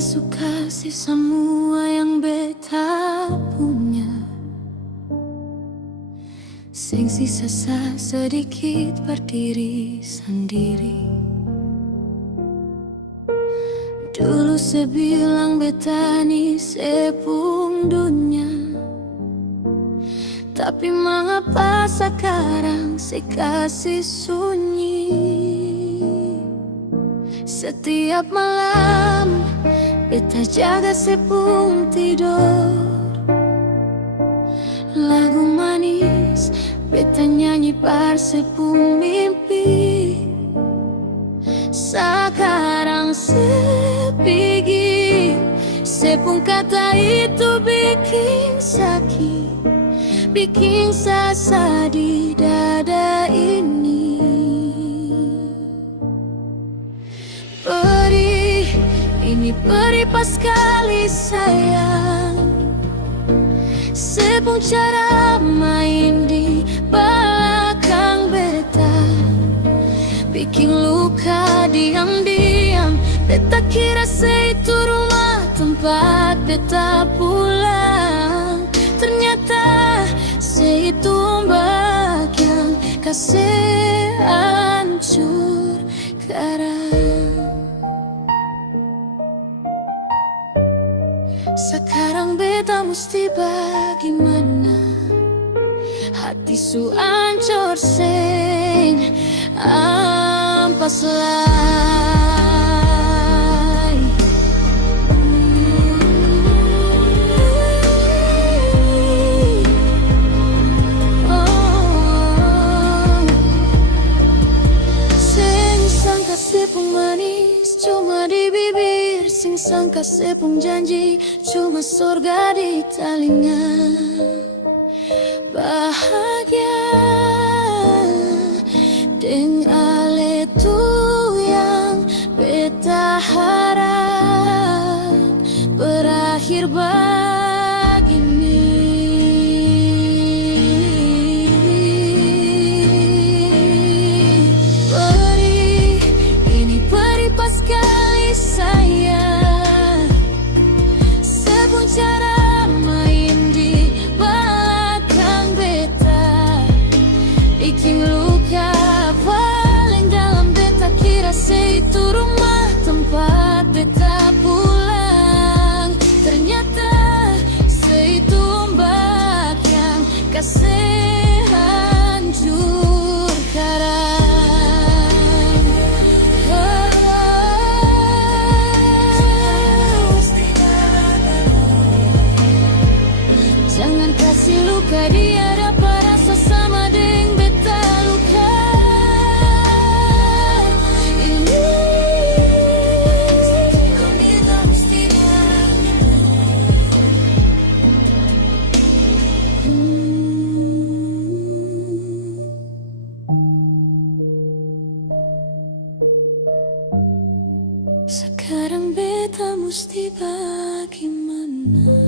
suka sih semua yang beta punya. Sing sisa sedikit berdiri sendiri. Dulu sebilang beta ni sepung dunia, tapi mengapa sekarang si kasih sunyi? Setiap malam beta jaga sepung tidur, lagu manis beta nyanyi par sepung mimpi. Sekarang sepigi, sepung kata itu bikin sakit, bikin sasa di dada ini. Perih, ini perih pas kali sayang. Sepung cara main di belakang beta, bikin luka diam-diam. Beta kira itu rumah tempat beta pulang, ternyata itu ombak yang kasih hancur karang. Sekarang beta mesti bagaimana? Hati su hancur sing ampas lai. Sepung manis cuma di bibir, sing sangka sepung janji cuma surga di telinga. Bahagia dengan itu yang beta harap berakhir begini. Pas kali sayang, sepung cara main di belakang beta, bikin luka paling dalam. Beta kira itu rumah tempat beta pulang, ternyata itu ombak yang kasih hancur karang. Jangan kasih luka dia dapat rasa sama deng beta luka ini. Sekarang beta mesti bagaimana?